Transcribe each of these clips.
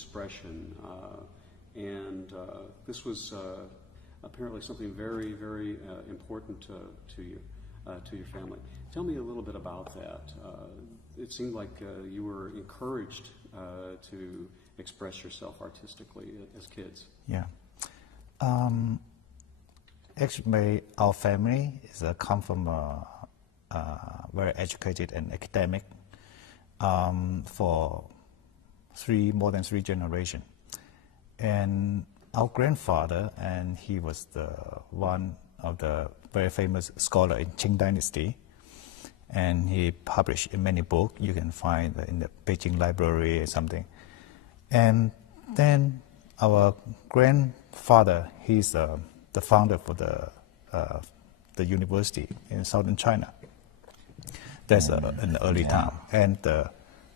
expression, and this was apparently something very, very important to you, to your family. Tell me a little bit about that. It seemed like you were encouraged to express yourself artistically as kids. Yeah. Actually, our family come from very educated and academic for more than three generations. And our grandfather, and he was one of the very famous scholar in Qing Dynasty, and he published in many books. You can find in the Beijing library or something. And then our grandfather, he's the founder for the university in southern China. That's in the early time. And the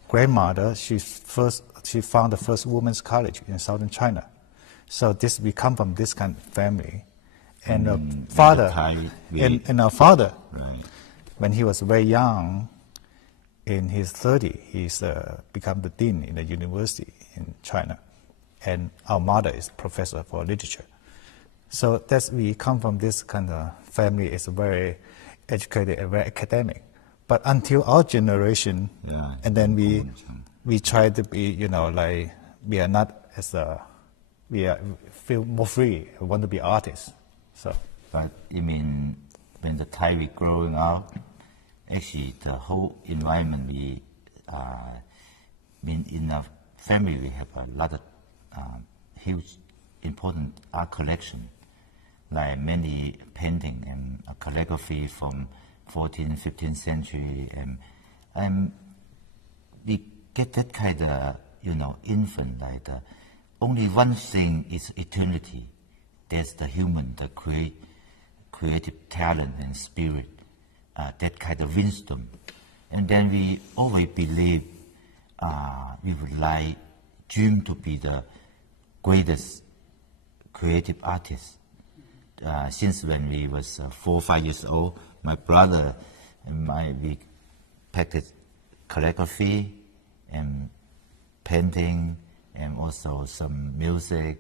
grandmother, she found the first women's college in southern China. So we come from this kind of family. And our father, right. When he was very young, in his 30s, he's become the dean in the university in China. And our mother is professor for literature. So we come from this kind of family. It's very educated and very academic. But until our generation, and then we try to be, like we are not feel more free. We want to be artists. So. But you mean when the time we growing up, actually the whole environment in a family we have a lot of huge important art collection, like many painting and calligraphy from 14th, 15th century, and we get that kind of infant, like only one thing is eternity. There's the human, the creative talent and spirit, that kind of wisdom. And then we always believe we would like dream to be the greatest creative artist. Since when we was 4 or 5 years old, my brother and we practiced calligraphy and painting and also some music.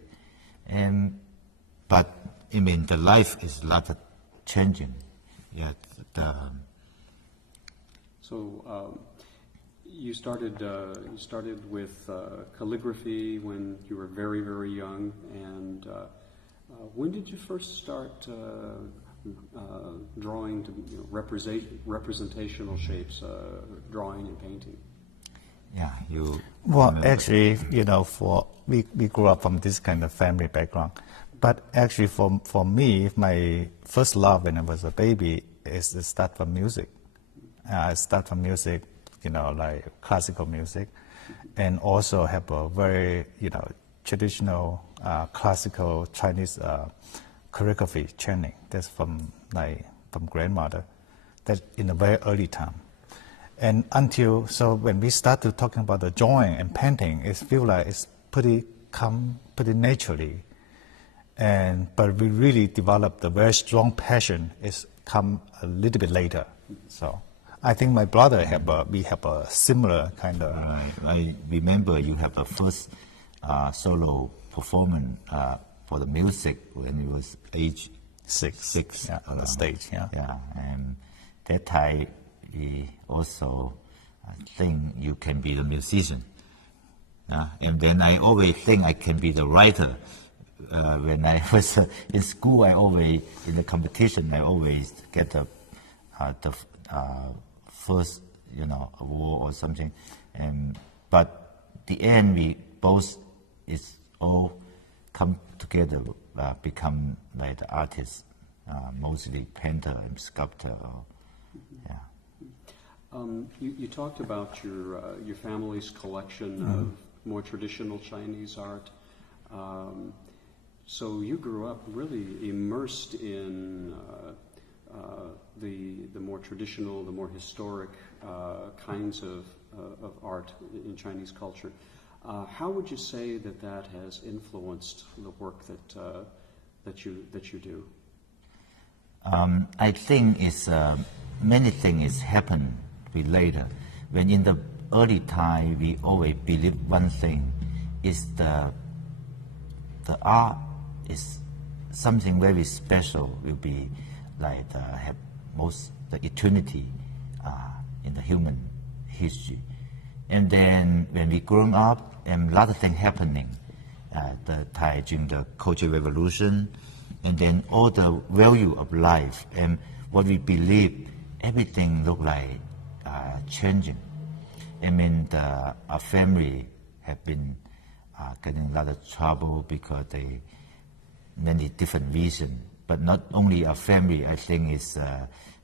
But I mean, the life is a lot of changing. Yeah. So you started with calligraphy when you were very, very young, and when did you first start drawing to representational shapes, drawing and painting? Yeah, Well, actually, we grew up from this kind of family background. But actually, for me, my first love when I was a baby is to start from music. I start from music, like classical music, and also have a very, traditional classical Chinese calligraphy training. That's from grandmother. That's in a very early time. And so when we started talking about the drawing and painting, it feels like it's pretty naturally. But we really developed a very strong passion. It's come a little bit later. So I think my brother we have a similar kind of. I remember you have a first solo performance for the music when you was age six on the stage. Yeah. And that time we also think you can be the musician. And then I always think I can be the writer. When I was in school, in the competition, I always get the first, award or something. But the end, we both all come together, become like the artists, mostly painter and sculptor. You talked about your family's collection of more traditional Chinese art. So you grew up really immersed in the more traditional, the more historic kinds of art in Chinese culture. How would you say that has influenced the work that you do? I think it's many things happen later. When in the early time, we always believe one thing is the art is something very special. Will be like have most the eternity in the human history. And then when we grown up, and a lot of things happening, the Thai during the Cultural Revolution, and then all the value of life and what we believe, everything look like changing. I mean, our family have been getting a lot of trouble because they many different reasons. But not only our family, I think it's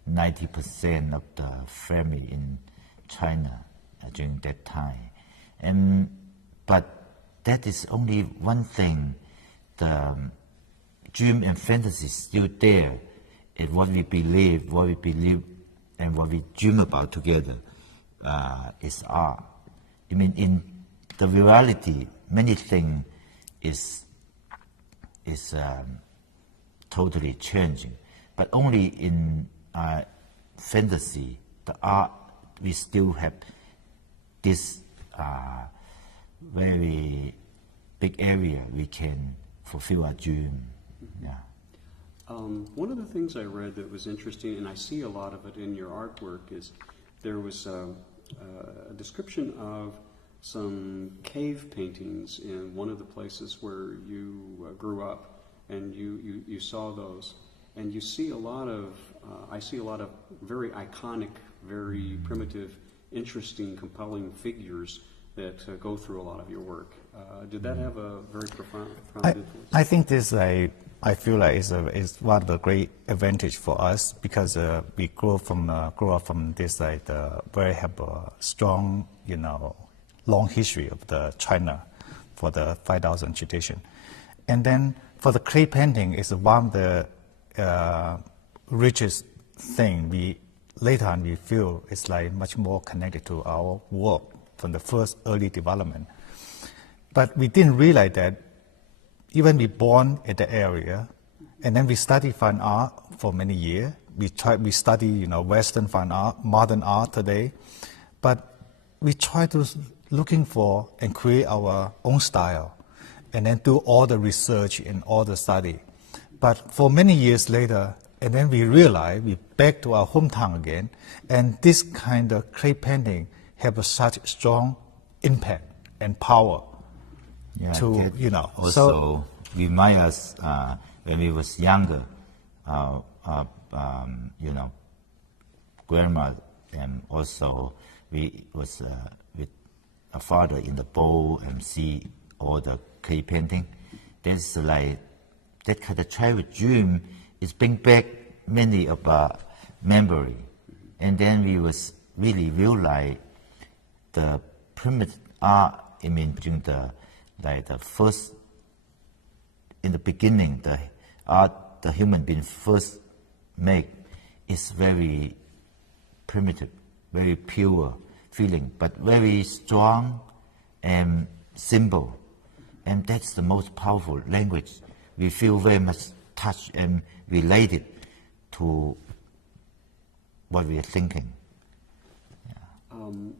90% of the family in China during that time. But that is only one thing. The dream and fantasy is still there. It's what we believe, and what we dream about together is art. I mean, in the reality, many things is totally changing. But only in fantasy, the art, we still have this very big area we can fulfill our dream. Yeah. One of the things I read that was interesting, and I see a lot of it in your artwork, is there was a description of some cave paintings in one of the places where you grew up, and you saw those, and you see a lot of, I see a lot of very iconic, very primitive, interesting, compelling figures that go through a lot of your work. Did that have a very profound influence? I think this, I feel like is one of the great advantage for us, because we grew up from this very have a strong, long history of the China for the 5,000 tradition, and then for the clay painting is one of the richest thing we later on we feel is like much more connected to our work from the first early development. But we didn't realize that even we born in the area, and then we study fine art for many years. We study, Western fine art, modern art today, but we try to looking for and create our own style, and then do all the research and all the study. But for many years later, and then we realize we back to our hometown again, and this kind of clay painting have such strong impact and power. Yeah, to also so remind us when we was younger, grandma, and also we was with a father in the bowl and see all the clay painting. That's like that kind of childhood dream is bring back many of our memory, and then we was really realize the primitive art. I mean, during the first, in the beginning, the art the human being first make is very primitive, very pure feeling, but very strong and simple. And that's the most powerful language. We feel very much touched and related to what we are thinking. Yeah.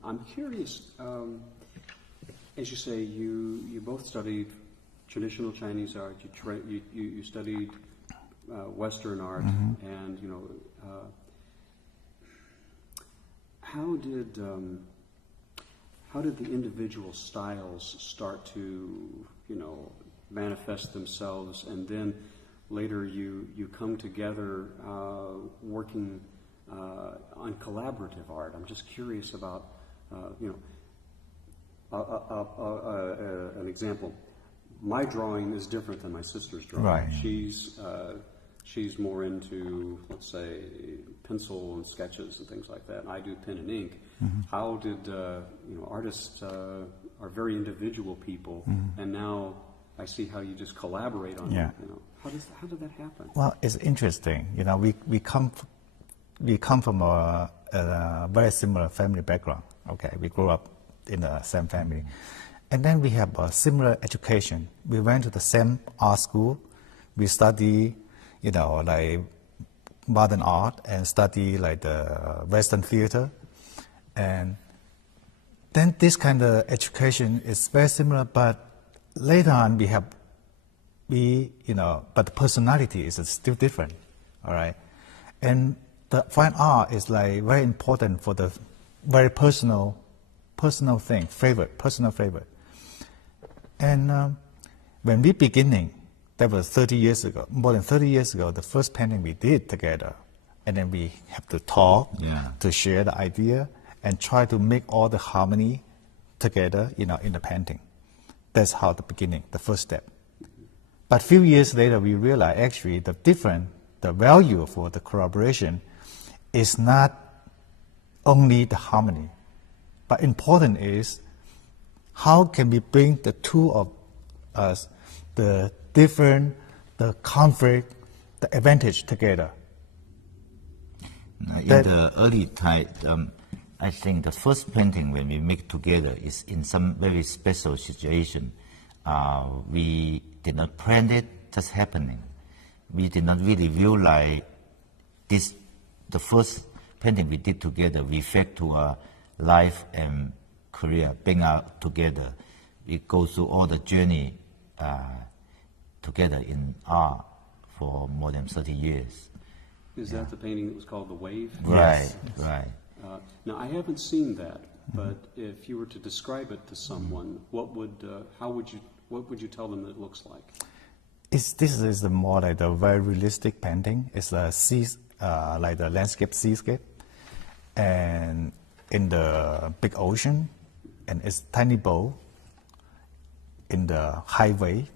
I'm curious, as you say, you both studied traditional Chinese art, you studied Western art, and how did the individual styles start to manifest themselves, and then later you come together working on collaborative art? I'm just curious about an example. My drawing is different than my sister's drawing. Right. She's more into, let's say, pencil and sketches and things like that, and I do pen and ink. How did artists are very individual people, and now I see how you just collaborate on it. How did that happen? Well, it's interesting. We come from a very similar family background. Okay, we grew up in the same family, and then we have a similar education. We went to the same art school. We study, like modern art, and study like the Western theater, and then this kind of education is very similar, but later on but the personality is still different, all right? And the fine art is like very important for the very personal thing, personal favorite. And when we beginning, that was 30 years ago, more than 30 years ago, the first painting we did together. And then we have to talk, to share the idea, and try to make all the harmony together, in the painting. That's how the beginning, the first step. But a few years later, we realized actually the value for the collaboration is not only the harmony, but important is how can we bring the two of us, the conflict, the advantage together. In the early time, I think the first painting when we make together is in some very special situation. We did not plan it, just happening. We did not really realize this. The first painting we did together reflect to our life and career, being out together. We go through all the journey together in art for more than 30 years. Is that the painting that was called The Wave? Right, right. Now, I haven't seen that, but if you were to describe it to someone, what would you tell them it looks like? This is more like the very realistic painting. It's like the landscape seascape, and in the big ocean, and it's tiny boat in the highway,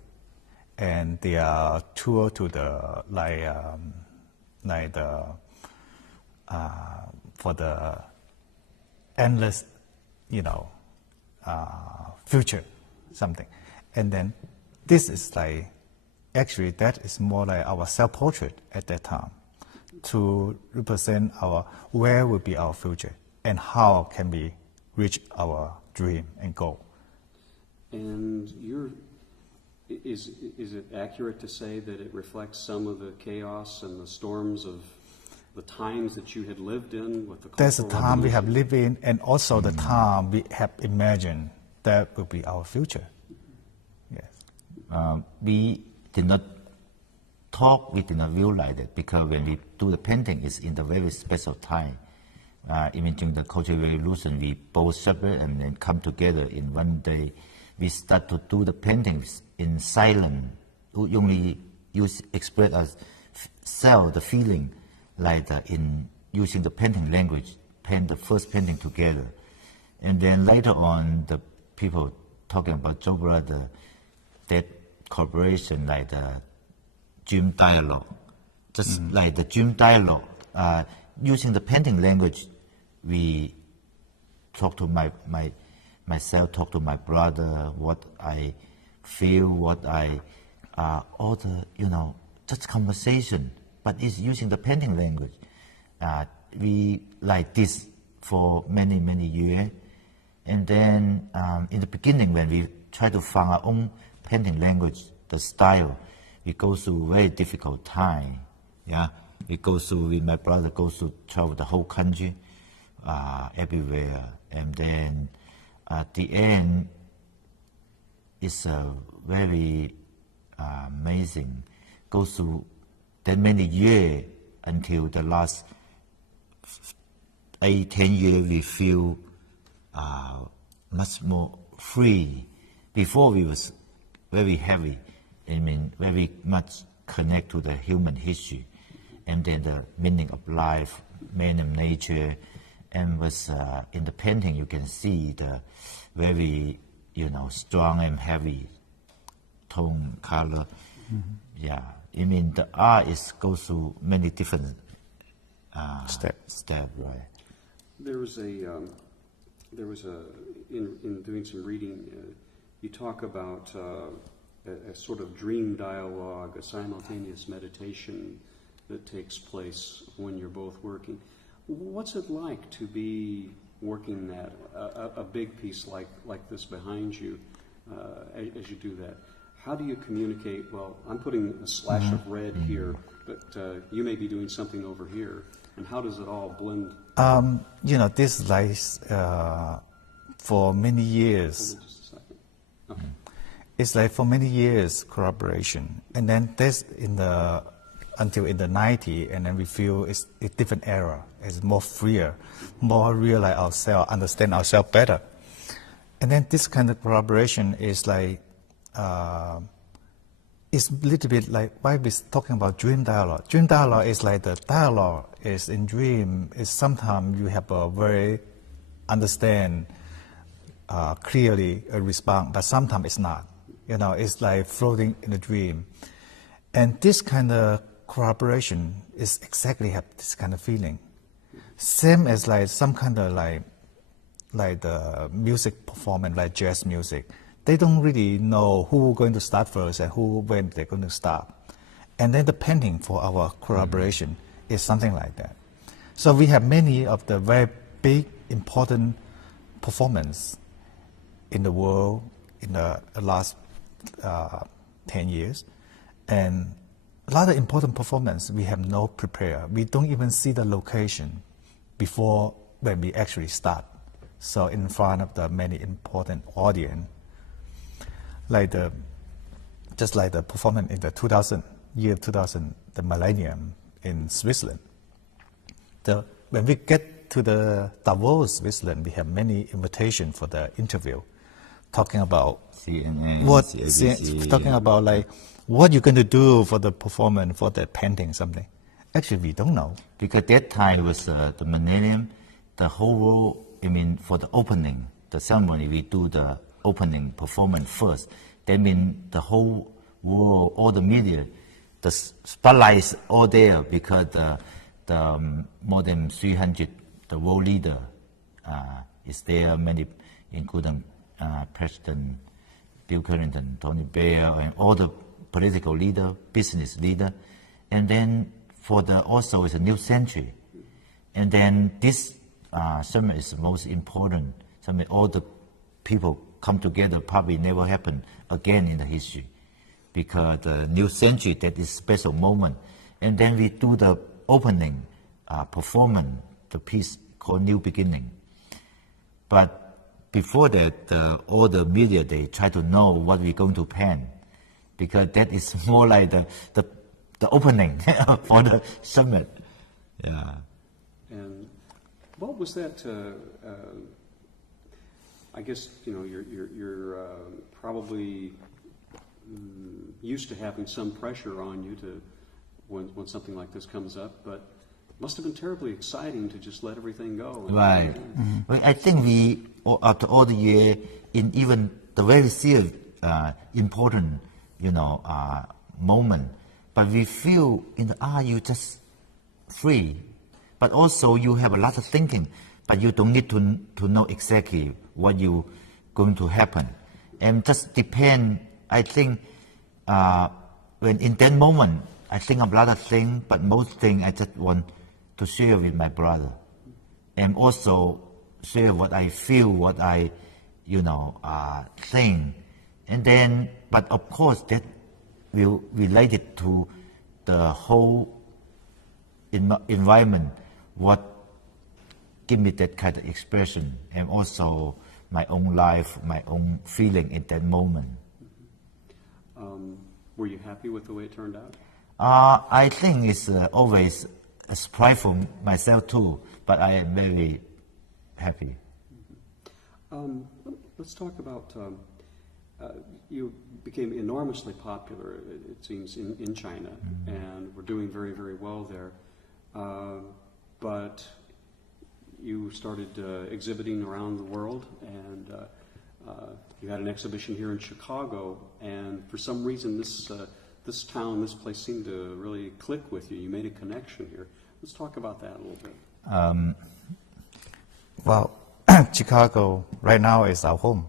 and they are tour to the for the endless, future, something. And then this is like, actually that is more like our self-portrait at that time to represent where will be our future and how can we reach our dream and goal. And is it accurate to say that it reflects some of the chaos and the storms of the times that you had lived in with the cultural That's the time we have revolution? lived in, and also the time we have imagined that will be our future. Yes. We did not talk, we did not realize it, because when we do the painting, it's in the very special time. During the Cultural Revolution, we both separate and then come together in one day. We start to do the paintings in silence. We only express ourselves, the feeling, like in using the painting language, paint the first painting together. And then later on, the people talking about Zhou brother, that cooperation, like the dream dialogue, just like the dream dialogue, using the painting language, we talk to myself, talk to my brother, what I feel, what I, all the, just conversation, but it's using the painting language. We like this for many, many years. And then in the beginning, when we try to find our own painting language, the style, we go through very difficult time. Yeah, we go through, with my brother, travel the whole country, everywhere. And then at the end, it's very amazing. Go through that many years until the last 8-10 years, we feel much more free. Before we was very heavy, very much connect to the human history, and then the meaning of life, man and nature, and was in the painting you can see the very strong and heavy tone color. Yeah, the art goes through many different steps, right? There was in doing some reading, you talk about a sort of dream dialogue, a simultaneous meditation that takes place when you're both working. What's it like to be working that a big piece like this behind you as you do that? How do you communicate? Well, I'm putting a slash of red here, but you may be doing something over here. And how does it all blend? This lies for many years. Hold on just a second. Okay. it's like for many years collaboration, and then this until in the 90s, and then we feel it's a different era. It's more freer, more realize ourselves, understand ourselves better. And then this kind of collaboration is like, it's a little bit like why we're talking about dream dialogue. Dream dialogue is like the dialogue is in dream, is sometimes you have a very understand clearly a response, but sometimes it's not. It's like floating in a dream. And this kind of collaboration is exactly have this kind of feeling. Same as like some kind of like the music performance, like jazz music. They don't really know who going to start first and when they're going to stop. And then the painting for our collaboration is something like that. So we have many of the very big, important performance in the world in the last 10 years. And a lot of important performance we have no prepare. We don't even see the location before when we actually start. So in front of the many important audience, just like the performance in the 2000, the millennium in Switzerland. When we get to the Davos, Switzerland, we have many invitations for the interview, talking about CNN, talking about like what you're going to do for the performance, for the painting, something. Actually, we don't know. Because that time was the millennium, the whole world, for the opening, the ceremony, we do the opening performance first. That means the whole world, all the media, the spotlight is all there because the more than 300, the world leader is there, many, including President Bill Clinton, Tony Blair, and all the political leader, business leader. And then also it's a new century. And then this summit is the most important. All the people come together, probably never happen again in the history, because the new century, that is special moment. And then we do the opening performance, the piece called New Beginning. But before that, all the media, they try to know what we're going to paint, because that is more like the opening for the summit. Yeah. And what was that? I guess you're probably used to having some pressure on you to when something like this comes up, but it must have been terribly exciting to just let everything go. Right. Well, I think we, after all the year, in even the very serious, important, moment, but we feel in the art you just free, but also you have a lot of thinking, but you don't need to know exactly what you going to happen, and just depend. I think when in that moment I think of a lot of things, but most things I just want to share with my brother, and also share what I feel, what I think, and then but of course that will relate it to the whole environment, what give me that kind of expression, and also my own life, my own feeling in that moment. Were you happy with the way it turned out? I think it's always a surprise for myself too, but I am very happy. Let's talk about, you became enormously popular, it seems, in China, and were doing very, very well there. But you started exhibiting around the world, and you had an exhibition here in Chicago, and for some reason this place seemed to really click with you. You made a connection here. Let's talk about that a little bit. Well, Chicago right now is our home.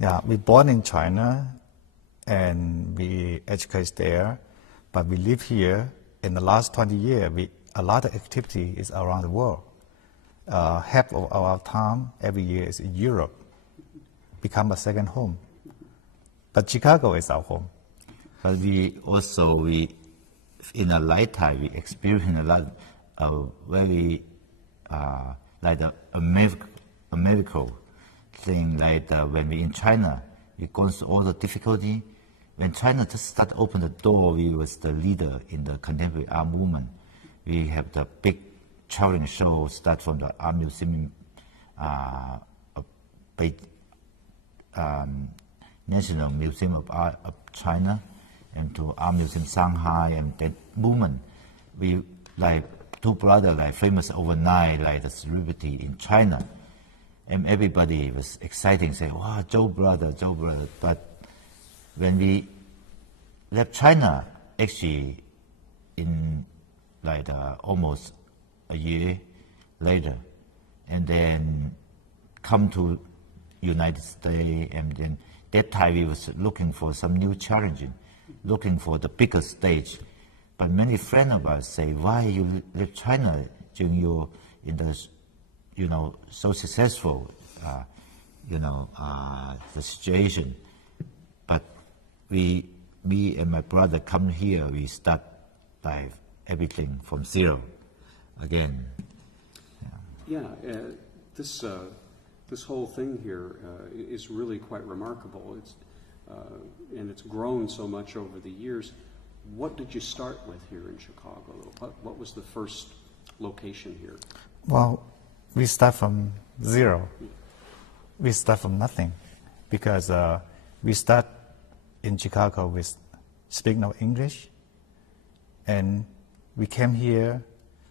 Yeah, we born in China, and we educate there, but we live here. In the last 20 years, a lot of activity is around the world. Half of our time every year is in Europe, become a second home. But Chicago is our home. But we in a lifetime, we experience a lot of very, like a miracle thing, like when we in China, We've gone through all the difficulty. When China just started to open the door, we was the leader in the contemporary art movement. We have the big traveling show start from the Art Museum of National Museum of Art of China and to Art Museum Shanghai, and that movement, we like two brothers like famous overnight like the celebrity in China, and everybody was exciting, saying, "Wow, Zhou brother, Zhou brother." But when we left China, actually, in like almost a year later, and then come to United States, and then that time we was looking for some new challenging, looking for the bigger stage. But many friends of us say, "Why you left China during your in the, so successful, the situation?" But me and my brother come here, we start like everything from zero again. Yeah, this whole thing here is really quite remarkable. And it's grown so much over the years. What did you start with here in Chicago? What was the first location here? Well, we start from zero. We start from nothing, because we start in Chicago with speaking no English, and we came here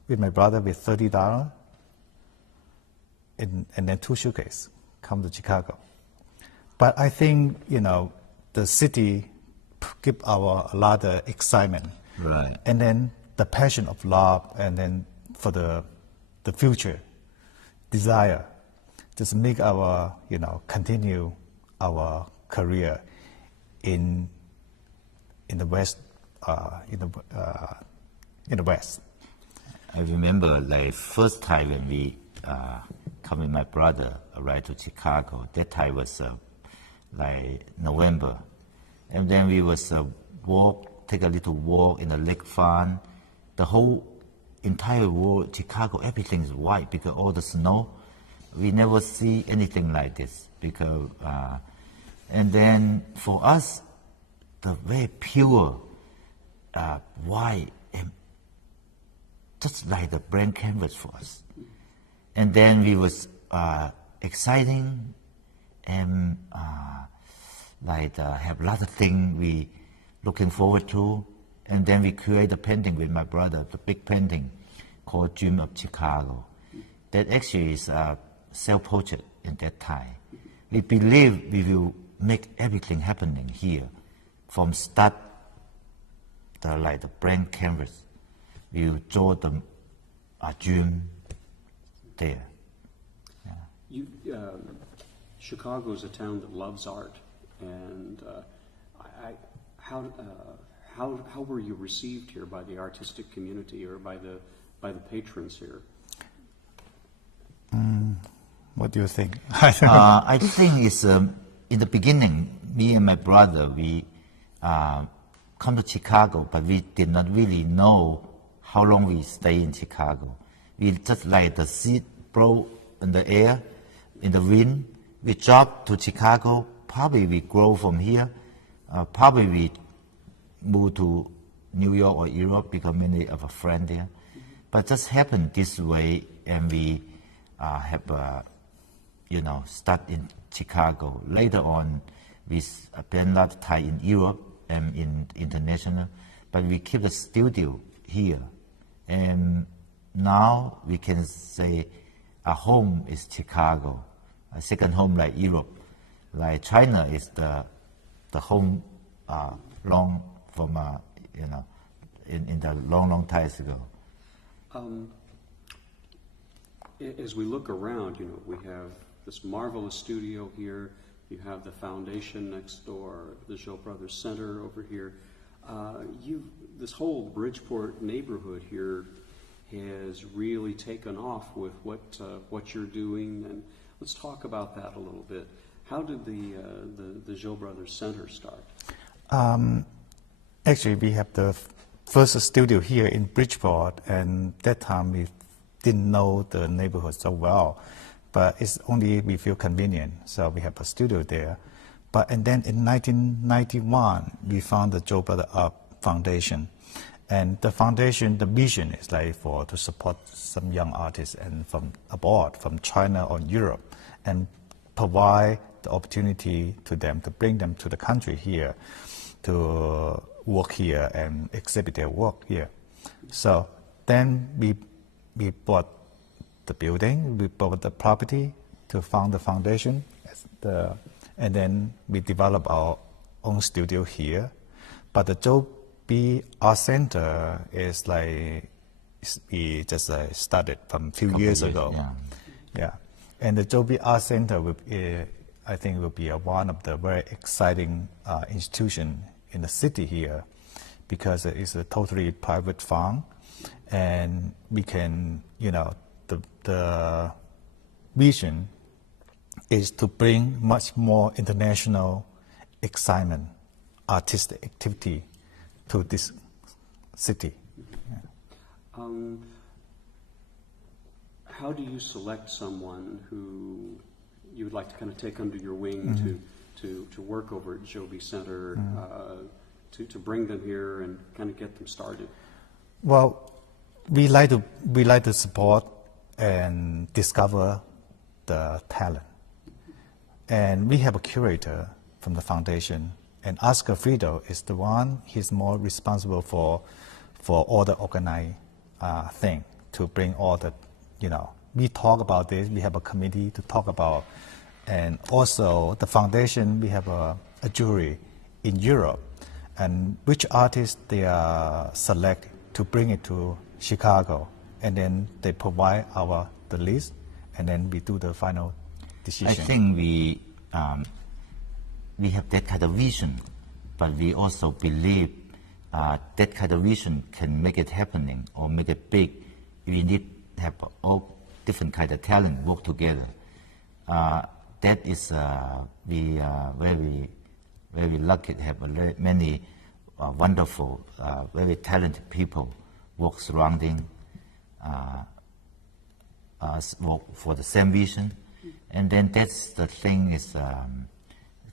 with my brother with $30, and then 2 suitcases come to Chicago. But I think the city give our a lot of excitement, Right. and then the passion of love, and then for the future desire, just make our continue our career in the West, in the West. I remember like first time when we come with my brother arrived to Chicago. That time was like November, and then we was take a little walk in the lake front. The whole entire world, Chicago, everything is white because all the snow. We never see anything like this because, and then for us, the very pure white, and just like the blank canvas for us. And then we was exciting and have a lot of things we looking forward to. And then we create a painting with my brother, the big painting called Dream of Chicago. That actually is a self-portrait in that time. We believe we will make everything happening here from start, the blank canvas. We will draw the dream there. Chicago is a town that loves art, and how were you received here by the artistic community or by the patrons here? What do you think? I think it's in the beginning, me and my brother, we come to Chicago, but we did not really know how long we stay in Chicago. We just like the seed blow in the air, in the wind. We drop to Chicago. Probably we grow from here. Probably we move to New York or Europe because many of our friends there. But just happened this way, and we have start in Chicago. Later on, we spend a lot of time in Europe and in international, but we keep a studio here. And now we can say our home is Chicago, a second home like Europe. Like China is the home long from in the long times ago. As we look around, we have this marvelous studio here. You have the foundation next door, the Zhou Brothers Center over here. This whole Bridgeport neighborhood here has really taken off with what you're doing, and let's talk about that a little bit. How did the Zhou Brothers Center start? Actually, we have the first studio here in Bridgeport, and that time we didn't know the neighborhood so well, but it's only we feel convenient, so we have a studio there. And then in 1991, we found the Zhou Brother Art Foundation. And the foundation, the vision is like to support some young artists and from abroad, from China or Europe, and provide the opportunity to them to bring them to the country here, to work here and exhibit their work here. So then we bought the building, we bought the property to found the foundation, and then we developed our own studio here. But the Zhou Art Center is we just started from a few years ago. Yeah. And the Zhou Art Center I think will be one of the very exciting institutions in the city here, because it's a totally private farm, and we can, the vision is to bring much more international excitement, artistic activity to this city. Yeah. How do you select someone who you would like to kind of take under your wing to work over at Zhou Center, to bring them here and kind of get them started? Well, we like to support and discover the talent. And we have a curator from the foundation, and Oscar Friedel is the one. He's more responsible for all the organized thing, to bring all the, we talk about this. We have a committee to talk about, and also the foundation. We have a jury in Europe, and which artists they are select to bring it to Chicago, and then they provide the list, and then we do the final decision. I think we have that kind of vision, but we also believe that kind of vision can make it happening or make it big. We need to have all different kind of talent work together. That is we very lucky to have many wonderful, very talented people work surrounding us, work for the same vision, and then that's the thing is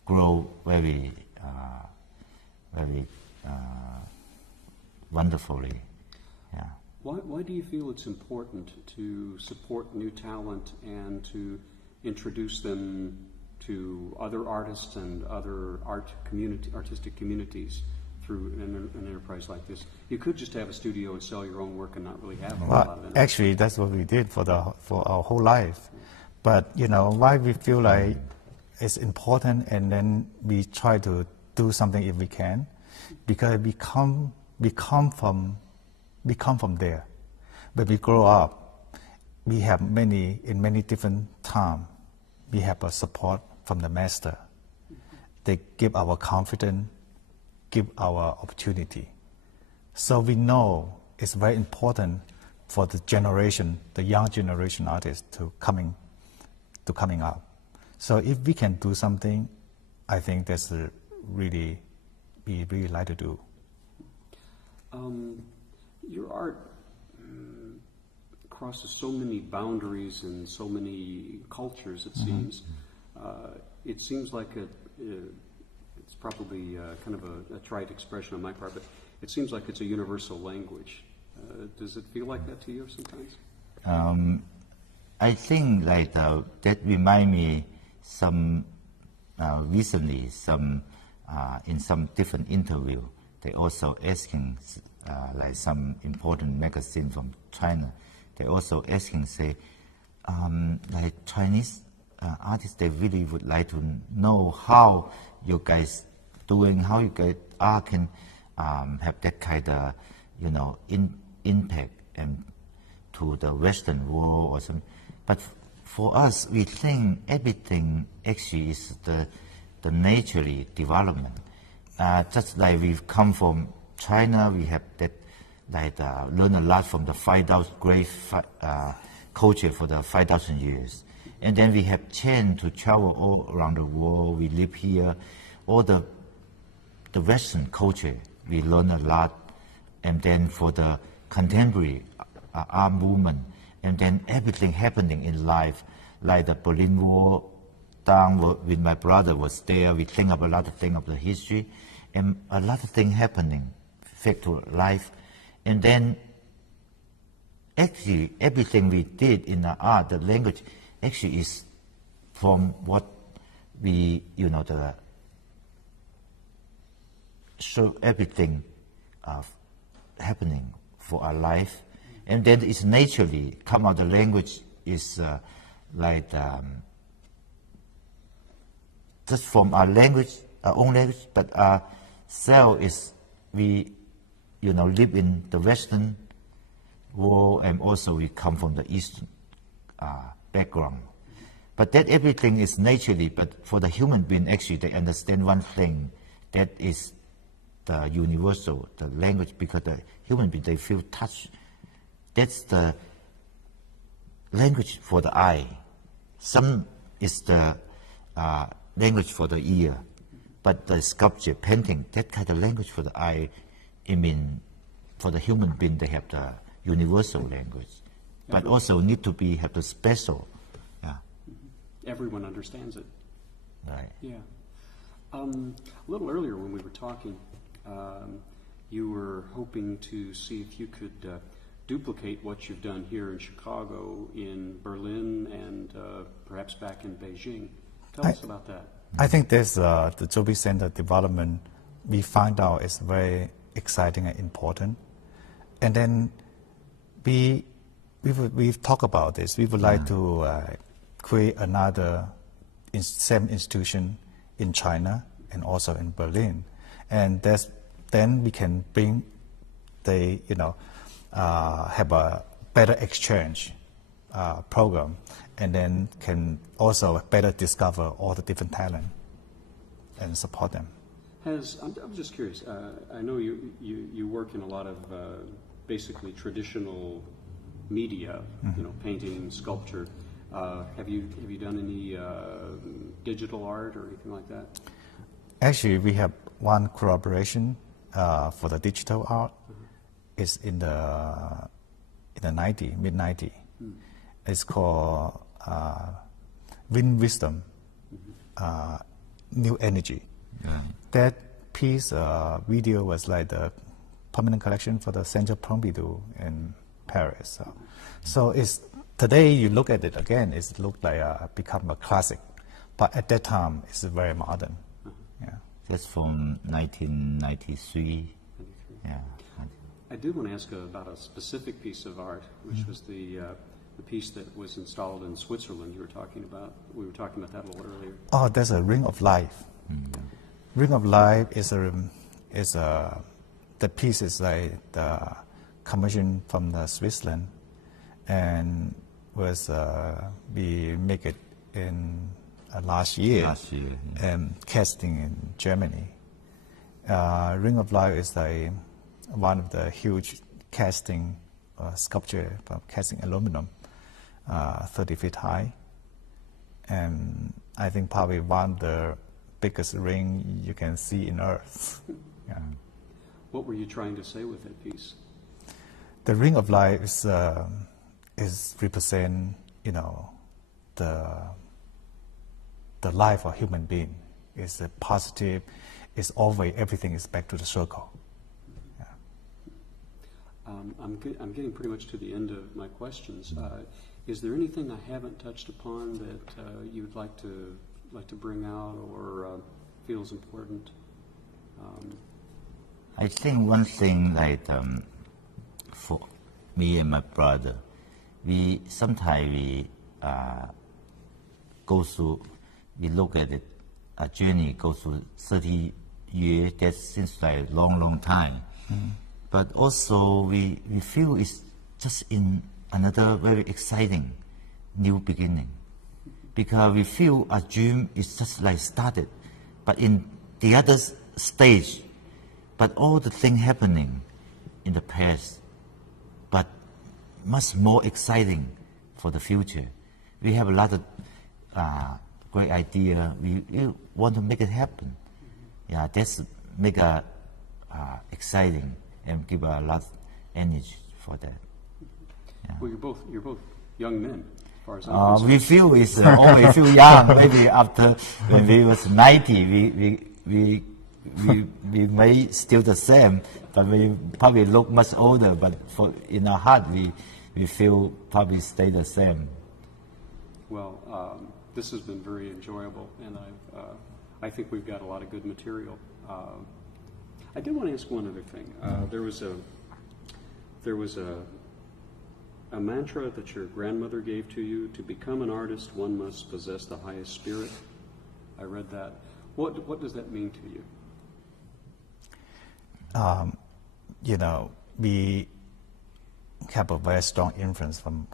grow very wonderfully. Yeah. Why do you feel it's important to support new talent and to introduce them to other artists and other artistic communities through an enterprise like this? You could just have a studio and sell your own work and not really have a lot of it. Actually, that's what we did for our whole life. But why we feel like it's important, and then we try to do something if we can, because we come from there. But we grow up, we have in many different times, we have a support from the master. They give our confidence, give our opportunity. So we know it's very important for the young generation artists to coming up. So if we can do something, I think that's we really like to do. Your art crosses so many boundaries and so many cultures, it seems. It seems like it's probably kind of a trite expression on my part, but it seems like it's a universal language. Does it feel like that to you sometimes? I think that remind me some recently in some different interview, they also asking some important magazine from China. They also asking Chinese artists, they really would like to know how you guys doing, how you guys can have that kind of impact and to the Western world or something. But for us, we think everything actually is the naturally development. Just like we've come from China, we have that learn a lot from the 5,000 great culture for the 5,000 years. And then we have chance to travel all around the world. We live here. All the Western culture, we learn a lot. And then for the contemporary art movement, and then everything happening in life, like the Berlin Wall down with my brother was there. We think about a lot of things of the history, and a lot of things happening, fact to life, and then actually everything we did in the art, the language, actually is from what we, the show everything happening for our life, and then it's naturally come out. The language is like just from our language, our own language, but our self is we, live in the Western world, and also we come from the Eastern background. But that everything is naturally. But for the human being, actually, they understand one thing, that is the universal, the language, because the human being, they feel touch. That's the language for the eye. Some is the language for the ear, but the sculpture, painting, that kind of language for the eye, I mean, for the human being, they have the universal language, but also need to have the special. Yeah. Everyone understands it. Right. Yeah. A little earlier when we were talking, you were hoping to see if you could duplicate what you've done here in Chicago, in Berlin, and perhaps back in Beijing. Tell us about that. I think there's the Zhou Center development. We find out is very exciting and important, and then we've talked about this. We would like to create another same institution in China and also in Berlin, and then we can bring have a better exchange program, and then can also better discover all the different talent and support them. I'm just curious. I know you work in a lot of basically traditional media, painting, sculpture. Have you done any digital art or anything like that? Actually, we have one collaboration for the digital art. It's in the mid 90s. It's called Wind Wisdom, New Energy. That piece video was like the permanent collection for the Centre Pompidou in Paris. So it's today you look at it again, it looked like become a classic, but at that time it's very modern. Yeah. That's from 1993. Yeah. I did want to ask about a specific piece of art, which was the piece that was installed in Switzerland. We were talking about that a little earlier. Oh, that's a Ring of Life. Ring of Life is the piece is like the commission from the Switzerland, and was we make it in last year. And casting in Germany. Ring of Life is like one of the huge casting sculpture from casting aluminum, 30 feet high, and I think probably one of the biggest ring you can see in Earth. Yeah. What were you trying to say with that piece? The Ring of Life is represent the life of human being. It's a positive. It's always everything is back to the circle. Yeah. I'm getting pretty much to the end of my questions. Is there anything I haven't touched upon that you'd like to bring out or feels important? I think one thing for me and my brother, we sometimes go through, we look at it, a journey goes through 30 years. That seems like a long time. But also we feel it's just in another very exciting new beginning, because we feel a dream is just like started, but in the other stage, but all the things happening in the past, but much more exciting for the future. We have a lot of great idea. We want to make it happen. Yeah, that's make it exciting and give a lot of energy for that. Yeah. Well, you're both young men. far as I'm concerned. We feel is always feel young. Maybe after when we was 90, we may still the same, but we probably look much older. But in our heart, we feel probably stay the same. Well, this has been very enjoyable, and I think we've got a lot of good material. I did want to ask one other thing. There was a mantra that your grandmother gave to you: to become an artist, one must possess the highest spirit. I read that. What does that mean to you? We have a very strong influence from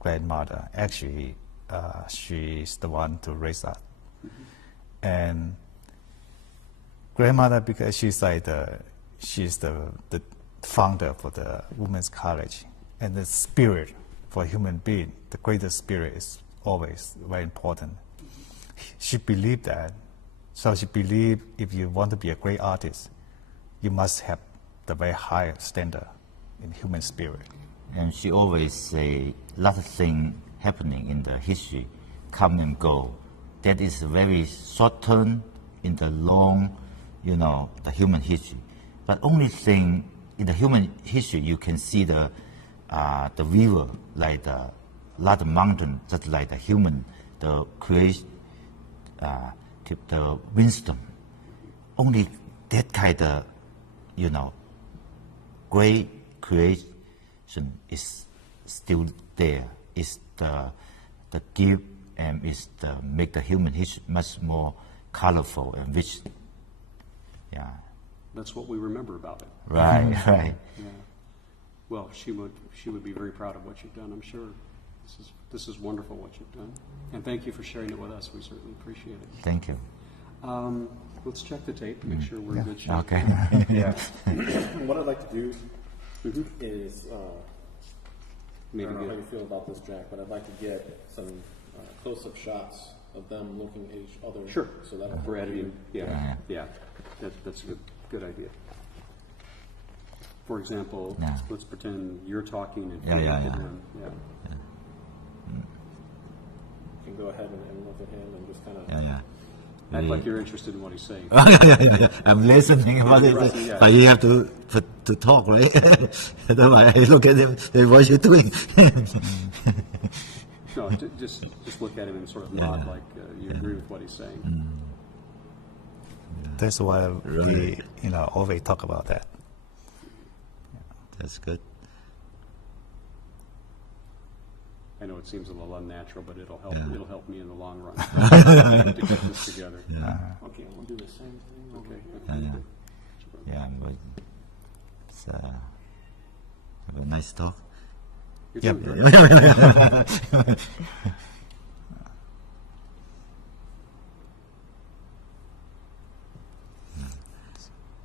grandmother. Actually, she's the one to raise us. Mm-hmm. And grandmother, because she's the founder for the Women's College, and the spirit for human being, the greatest spirit is always very important. She believed that. So she believed if you want to be a great artist, you must have the very high standard in human spirit. And she always say, lot of things happening in the history come and go. That is very short term in the long, the human history. But only thing in the human history you can see the river, like the lot of mountain, just like the human, the creation, the wisdom. Only that kind of, great creation is still there. It's the gift and is the make the human history much more colorful and rich. Yeah. That's what we remember about it. Right, right. Yeah. Well, she would be very proud of what you've done, I'm sure. This is wonderful what you've done. And thank you for sharing it with us. We certainly appreciate it. Thank you. Let's check the tape, make sure we're in good shape. Okay. Yeah. What I'd like to do is, I Maybe don't know how get, you feel about this, Jack, but I'd like to get some close-up shots of them looking at each other. sure. So that'll For editing, Yeah. yeah. That's a good idea. For example, Yeah. let's pretend you're talking and Yeah. yeah. You can go ahead and look at him and just kind of. Yeah. Act like you're interested in what he's saying. I'm listening about it, Yeah. but you have to talk, right? Otherwise, I look at him. What are you doing? No, just look at him and sort of nod like you agree with what he's saying. That's why Right. we, always talk about that. That's good. I know it seems a little unnatural, but it'll help. Yeah. It'll help me in the long run to get this together. Okay, we'll do the same thing. Okay. Yeah, I'm good. It's, have a nice talk. You're Yep. doing great.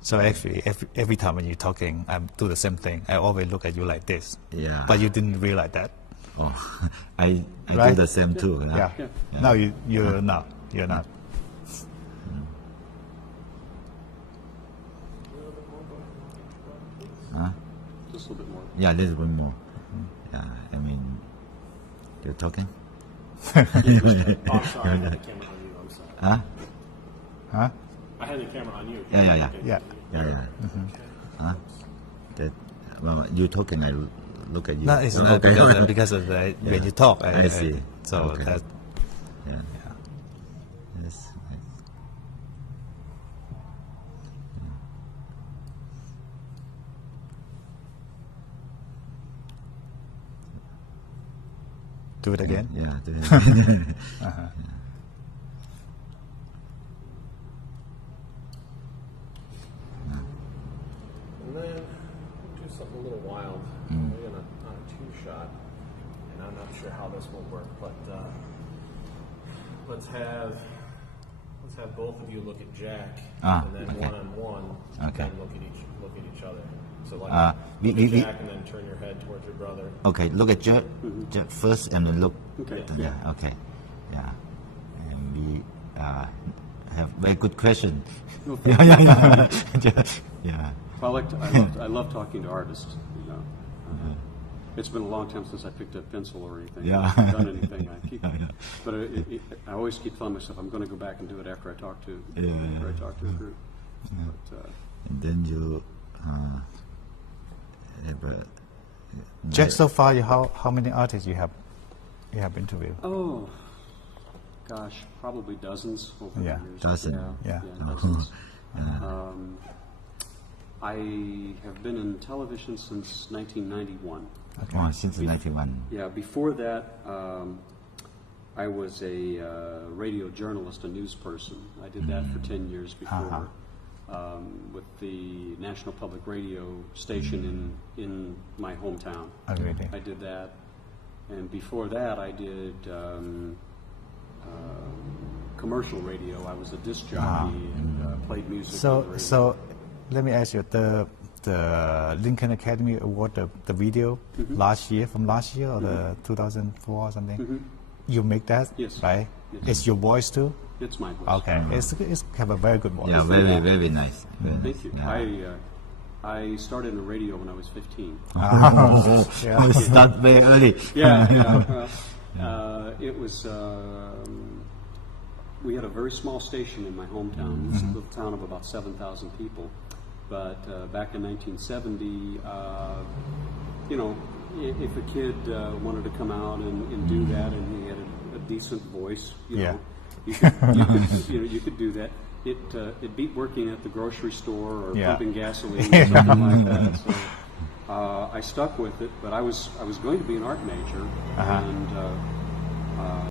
So actually, every time when you're talking, I do the same thing. I always look at you like this. Yeah. But you didn't realize that. Oh, I do Right? the same too. Yeah. Yeah. No, you're not. You're not. Just a little bit more. Yeah, a little bit more. Yeah, I mean, you're talking? Oh, sorry, I had the camera on you. I'm sorry. Huh? Huh? I had the camera on you. Yeah. Okay. Yeah. Yeah. Huh? That, well, you talking, I look at you. No, it's not because of the, when you talk. I see. So Okay. that, Yeah. Yes. do it again. Yeah. And then we'll do something a little wild. We're gonna on a two-shot, and I'm not sure how this will work, but let's have both of you look at Jack, and then okay. one-on-one, Okay. and look at each other. So like we- look at we- Jack, and then turn your head towards your brother. Okay, look at Jack first and then look. Okay. Yeah, okay. Yeah. And we have very good question. Yeah. Well, I love talking to artists. It's been a long time since I picked up a pencil or anything. Yeah. I haven't done anything. But I always keep telling myself I'm going to go back and do it after I talk to a group. But, And then you have a Jack, so far, how many artists you have interviewed? oh, gosh, probably dozens over Yeah. the years. Dozen. Yeah. dozens. I have been in television since 1991. oh, since 91. Yeah, before that, I was a radio journalist, a news person. I did that for 10 years before with the National Public Radio station in my hometown. Oh, really? I did that. And before that, I did commercial radio. I was a disc jockey and played music. on the radio. So let me ask you, the Lincoln Academy Award, the video last year or the 2004 or something, you make that, Yes. right? Yes. It's your voice too? It's my voice. Okay, it's have a very good voice. Yeah, very, very nice. Very Thank you. nice. I started in the radio when I was 15. Yeah. Start very early. It was. We had a very small station in my hometown. It's a little town of about 7,000 people. But back in 1970, you know, if a kid wanted to come out and do that, and he had a decent voice, you know, you could do that. It beat working at the grocery store or pumping gasoline or something like that. So I stuck with it, but I was going to be an art major, and